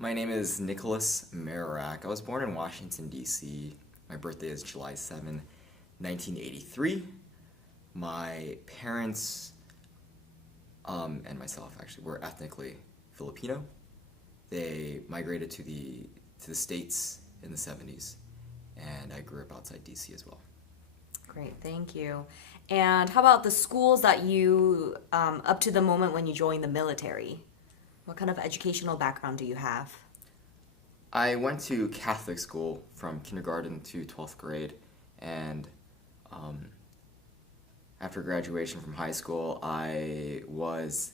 My name is Nicholas Mararac. I was born in Washington, D.C. My birthday is July 7, 1983. My parents and myself actually were ethnically Filipino. They migrated to the States in the 70s, and I grew up outside D.C. as well. Great, thank you. And how about the schools that you, up to the moment when you joined the military? What kind of educational background do you have? I went to Catholic school from kindergarten to 12th grade, and um, after graduation from high school, I was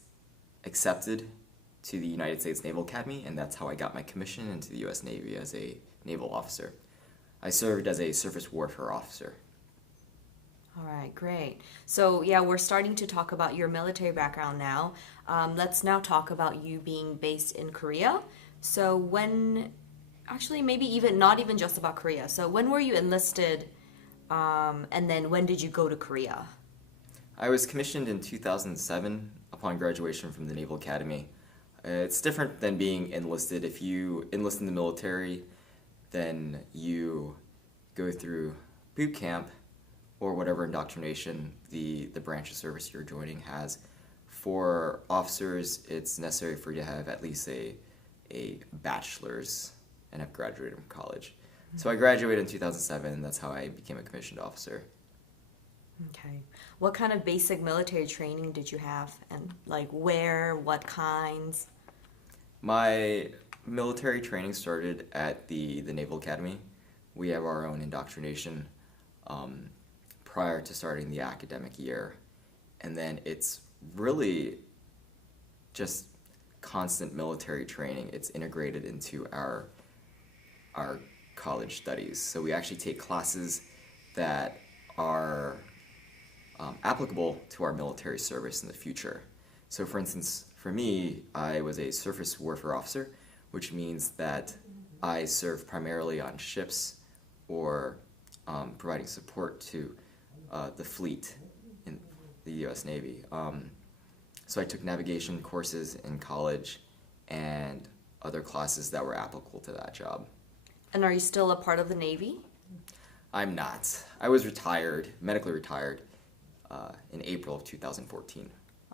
accepted to the United States Naval Academy, and that's how I got my commission into the U.S. Navy as a naval officer. I served as a surface warfare officer. All right, great. So, yeah, we're starting to talk about your military background now. Let's now talk about you being based in Korea. So, actually, maybe even not even just about Korea. So, when were you enlisted, and then when did you go to Korea? I was commissioned in 2007 upon graduation from the Naval Academy. It's different than being enlisted. If you enlist in the military, then you go through boot camp or whatever indoctrination the branch of service you're joining has. For officers, it's necessary for you to have at least a bachelor's and have graduated from college. So I graduated in 2007, and that's how I became a commissioned officer. Okay. What kind of basic military training did you have? And like where, what kinds? My military training started at the Naval Academy. We have our own indoctrination prior to starting the academic year. And then it's really just constant military training. It's integrated into our college studies. So we actually take classes that are applicable to our military service in the future. So for instance, for me, I was a surface warfare officer, which means that I serve primarily on ships or providing support to the fleet in the U.S. Navy. So I took navigation courses in college and other classes that were applicable to that job. And are you still a part of the Navy? I'm not. I was retired, medically retired, in April of 2014.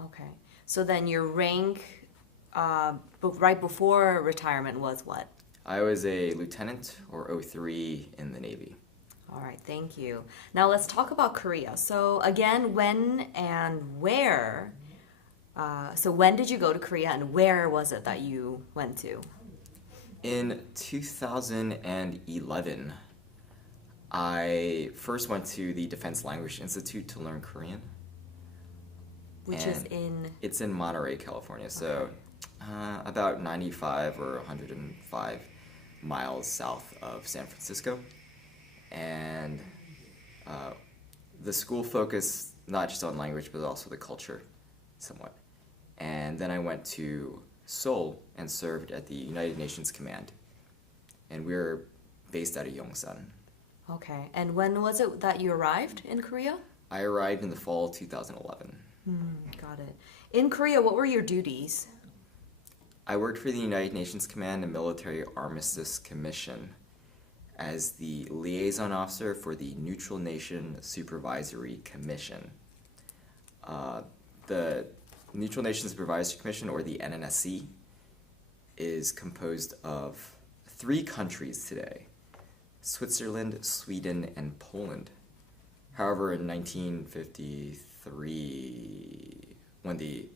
Okay. So then your rank right before retirement was what? I was a lieutenant or O3 in the Navy. All right, thank you. Now let's talk about Korea. So again, when and where? So when did you go to Korea and where was it that you went to? In 2011, I first went to the Defense Language Institute to learn Korean. Which is in? It's in Monterey, California, so about 95 or 105 miles south of San Francisco. And the school focused not just on language, but also the culture somewhat. And then I went to Seoul and served at the United Nations Command. And we were based out of Yongsan. Okay. And when was it that you arrived in Korea? I arrived in the fall of 2011. Got it. In Korea, what were your duties? I worked for the United Nations Command and Military Armistice Commission as the liaison officer for the Neutral Nation Supervisory Commission. The Neutral Nation Supervisory Commission, or the NNSC, is composed of 3 countries today: Switzerland, Sweden, and Poland. However, in 1953, when the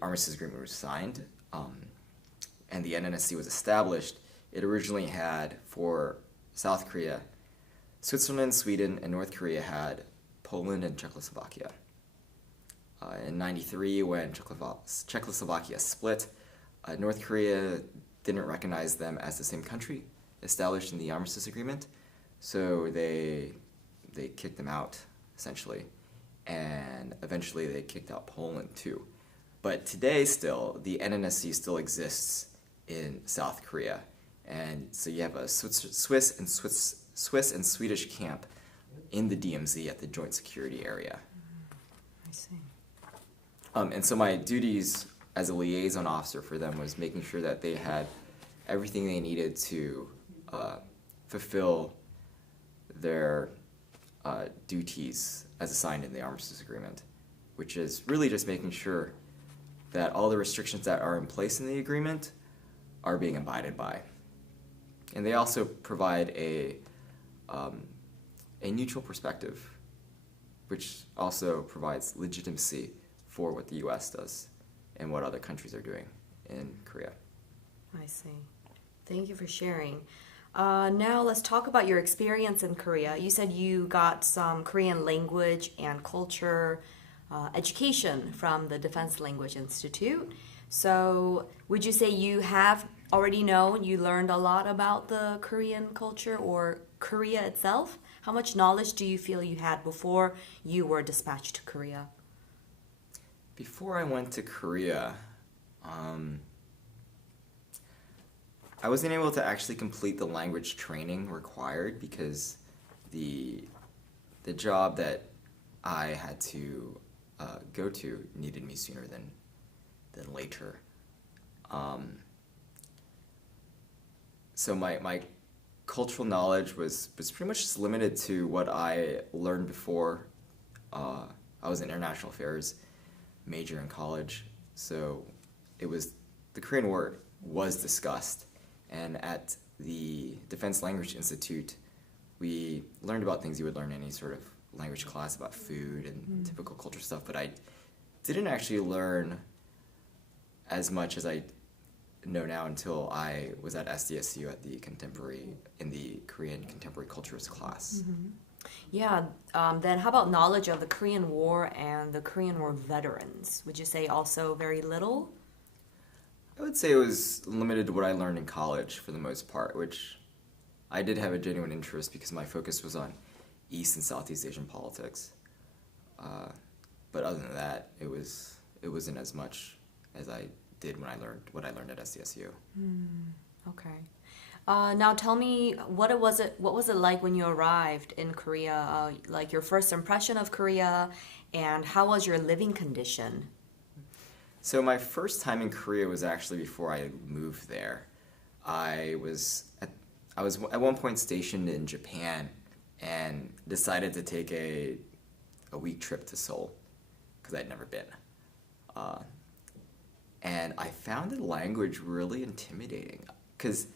Armistice Agreement was signed and the NNSC was established, it originally had, for South Korea, Switzerland, Sweden, and North Korea had Poland and Czechoslovakia. In 1993, when Czechoslovakia split, North Korea didn't recognize them as the same country established in the Armistice Agreement, so they kicked them out, essentially, and eventually they kicked out Poland too. But today still, the NNSC still exists in South Korea, and so you have a Swiss and Swedish camp in the DMZ at the Joint Security Area. I see. And so my duties as a liaison officer for them was making sure that they had everything they needed to fulfill their duties as assigned in the armistice agreement, which is really just making sure that all the restrictions that are in place in the agreement are being abided by. And they also provide a neutral perspective, which also provides legitimacy for what the U.S. does and what other countries are doing in Korea. I see. Thank you for sharing. Now let's talk about your experience in Korea. You said you got some Korean language and culture education from the Defense Language Institute. So would you say you have already known, you learned a lot about the Korean culture or Korea itself? How much knowledge do you feel you had before you were dispatched to Korea? Before I went to Korea, I wasn't able to actually complete the language training required because the job that I had to go to needed me sooner than later. So my cultural knowledge was pretty much just limited to what I learned before. I was an international affairs major in college, so the Korean War was discussed, and at the Defense Language Institute, we learned about things you would learn in any sort of language class about food and typical culture stuff, but I didn't actually learn as much as I know now until I was at SDSU in the Korean Contemporary Cultures class. Mm-hmm. Yeah, then how about knowledge of the Korean War and the Korean War veterans? Would you say also very little? I would say it was limited to what I learned in college for the most part, which I did have a genuine interest because my focus was on East and Southeast Asian politics. But other than that, it wasn't as much as I did when I learned what I learned at SDSU. Okay. Now tell me, what was it like when you arrived in Korea? Like your first impression of Korea, and how was your living condition? So my first time in Korea was actually before I moved there. I was at one point stationed in Japan and decided to take a week trip to Seoul because I'd never been. And I found the language really intimidating because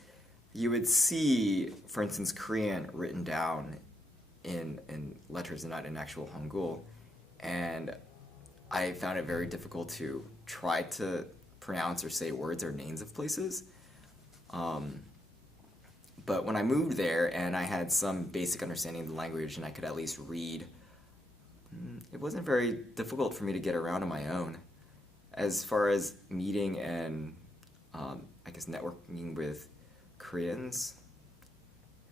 you would see, for instance, Korean written down in letters and not in actual Hangul, and I found it very difficult to try to pronounce or say words or names of places. But when I moved there and I had some basic understanding of the language and I could at least read, it wasn't very difficult for me to get around on my own. As far as meeting and I guess networking with Koreans,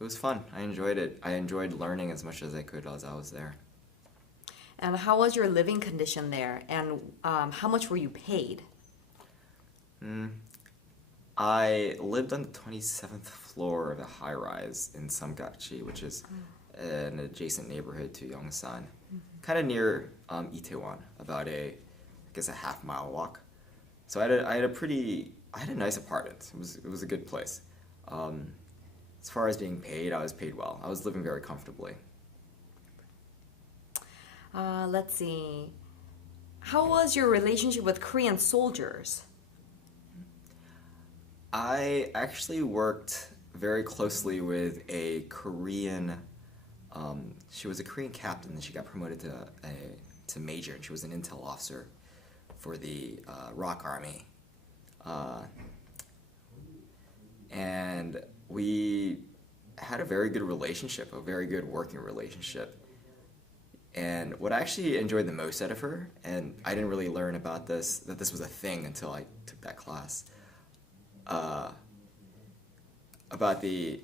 it was fun. I enjoyed it. I enjoyed learning as much as I could as I was there. And how was your living condition there? And how much were you paid? I lived on the 27th floor of a high-rise in Samgakji, which is an adjacent neighborhood to Yongsan, kind of near Itaewon, about I guess a half-mile walk. So I had a nice apartment. It was a good place. As far as being paid, I was paid well. I was living very comfortably. Let's see. How was your relationship with Korean soldiers? I actually worked very closely with a Korean. She was a Korean captain, and she got promoted to major, and she was an intel officer for the ROC Army. And we had a very good relationship, a very good working relationship. And what I actually enjoyed the most out of her, and I didn't really learn about that this was a thing until I took that class, about the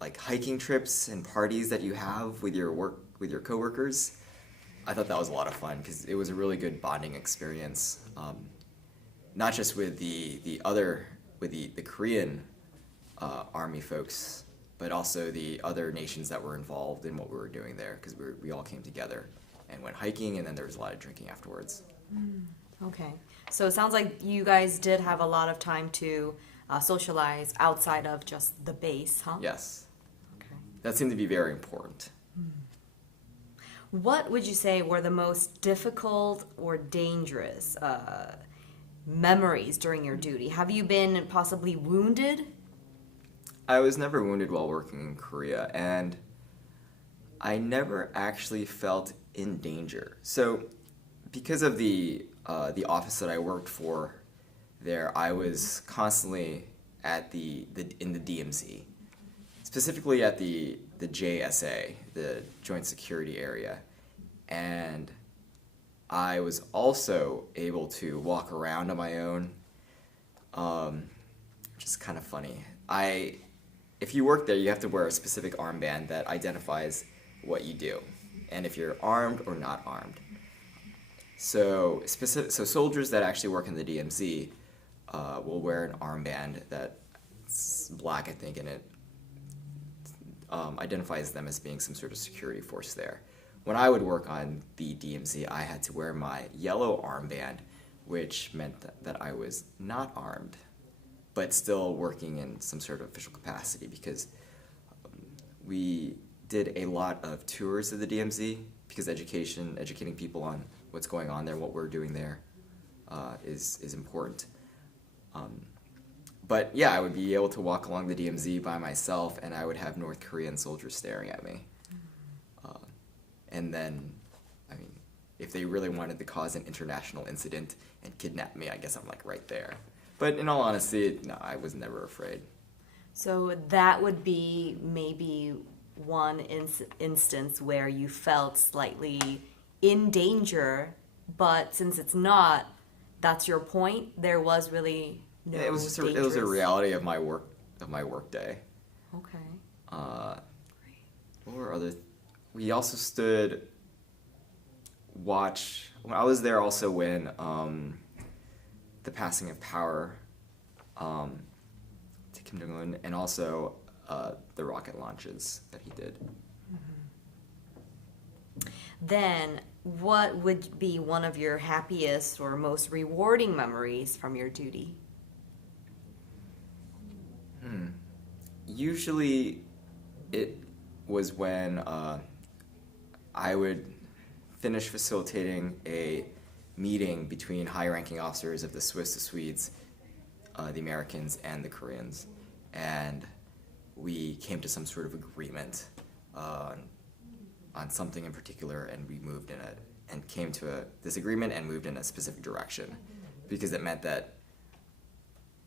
like hiking trips and parties that you have with your coworkers. I thought that was a lot of fun because it was a really good bonding experience, not just with the Korean Army folks, but also the other nations that were involved in what we were doing there, because we all came together and went hiking, and then there was a lot of drinking afterwards. Okay. So it sounds like you guys did have a lot of time to socialize outside of just the base, huh? Yes, Okay. that seemed to be very important. What would you say were the most difficult or dangerous memories during your duty? Have you been possibly wounded? I was never wounded while working in Korea, and I never actually felt in danger. So, because of the office that I worked for there, I was constantly at in the DMZ, specifically at the JSA, the Joint Security Area, and I was also able to walk around on my own, which is kind of funny. If you work there, you have to wear a specific armband that identifies what you do, and if you're armed or not armed. So soldiers that actually work in the DMZ will wear an armband that's black, I think, and it identifies them as being some sort of security force there. When I would work on the DMZ, I had to wear my yellow armband, which meant that I was not armed, but still working in some sort of official capacity, because we did a lot of tours of the DMZ, because educating people on what's going on there, what we're doing there, is important. But yeah, I would be able to walk along the DMZ by myself, and I would have North Korean soldiers staring at me. And then, I mean, if they really wanted to cause an international incident and kidnap me, I guess I'm like right there. But in all honesty, no, I was never afraid. So that would be maybe one instance where you felt slightly in danger, but since it's not, that's your point. There was really no. It was just it was a reality of my work day. Okay. What were other? We also stood watch. When I was there, also when the passing of power to Kim Jong-un, and also the rocket launches that he did. Then, what would be one of your happiest or most rewarding memories from your duty? Usually, it was when I would finish facilitating a meeting between high-ranking officers of the Swiss, the Swedes, the Americans, and the Koreans, and we came to some sort of agreement on something in particular, and we moved came to this agreement and moved in a specific direction, because it meant that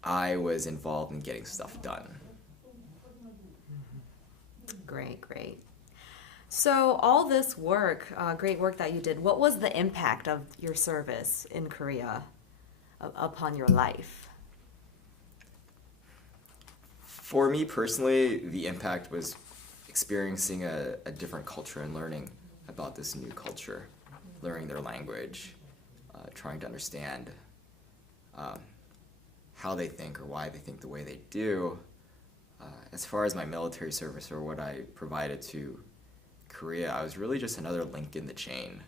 I was involved in getting stuff done. Great, great. So all this work, great work that you did, what was the impact of your service in Korea upon your life? For me personally, the impact was experiencing a different culture and learning about this new culture, learning their language, trying to understand how they think or why they think the way they do. As far as my military service or what I provided to Korea, I was really just another link in the chain.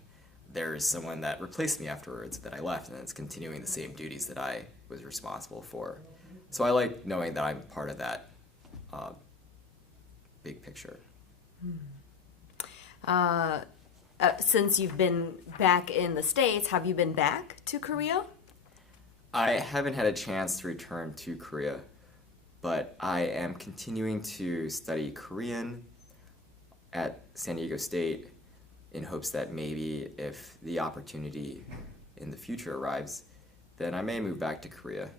There's someone that replaced me afterwards that I left, and it's continuing the same duties that I was responsible for. So I like knowing that I'm part of that big picture. Since you've been back in the States, have you been back to Korea? I haven't had a chance to return to Korea, but I am continuing to study Korean at San Diego State in hopes that maybe if the opportunity in the future arrives, then I may move back to Korea.